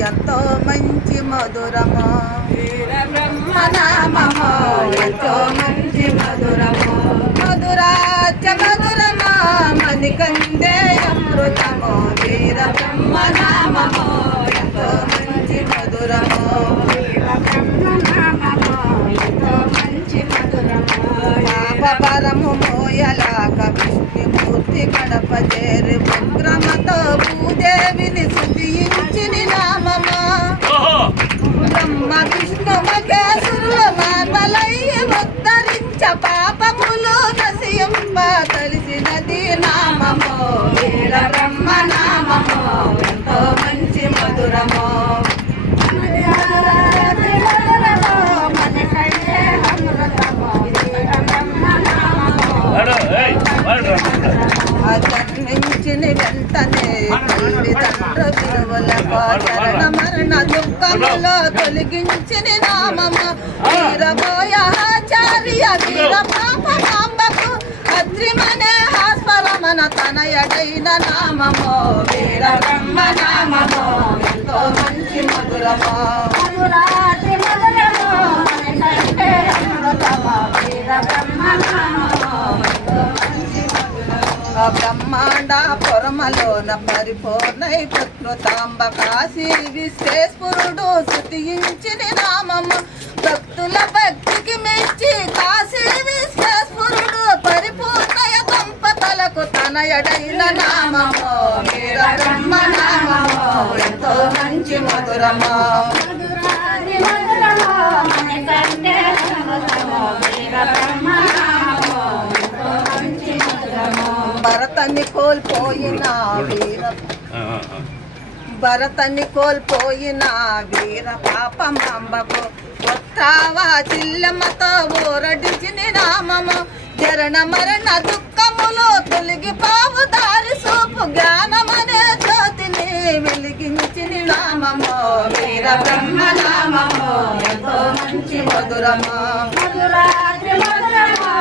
ఎంతో మంచి మధురమో నామమో ఎంతో మంచి మధురమో మధురాచ మధురమా మణికందే అమృతమో వీర బ్రహ్మ నామమో ఎంతో మంచి మధురమో పరము మోయలాక విష్ణుమూర్తి గడప చేరి ఉగ్రమతో భూదేవిని స్తుతించిని నామమా బ్రహ్మ విష్ణు మహేశ్వరుల మాతలయ్య ఉద్ధరించ పాపములు నశింప తెలిసినది నామమో వీర బ్రహ్మ నామమో ఎంతో మంచి మధురమో జన్మించిన వెంటనే తల్లిదండ్రుల విలువలకు చరణ మరణ దుఃఖములో తొలగించిన నామము వీరబోయాచార్య వీర పాపమాంబకు అద్రిమనే హాస్పరమన తనయడైన నామము వీర బ్రహ్మ నామము ఎంతో మంచి మధురమో మధురాతి మధురమో వీర బ్రహ్మ నామము బ్రహ్మాండ పురమలోన పరిపూర్ణై ప్రకృతాంబ కాశీ విశ్వేశ్వరుడు స్తుతించిన నామము భక్తుల భక్తికి మెచ్చి కాశీ విశ్వేశ్వరుడు పరిపూర్ణయ దంపతులకు తనయడైన నామము వీర బ్రహ్మ నామము ఎంతో మంచి మధురమో భరతని కోల్పోయిన వీర పాపమాంబకు ఉత్తావా చిల్లమ్మతో ఊరడించిన నామము జరణ మరణ దుఃఖములో తొలగిపావు దారి సూపు జ్ఞానమనే జ్యోతిని వెలిగించిన నామము వీర బ్రహ్మ నామము ఎంతో మంచి మధురమో మధురాద్రి మధురమో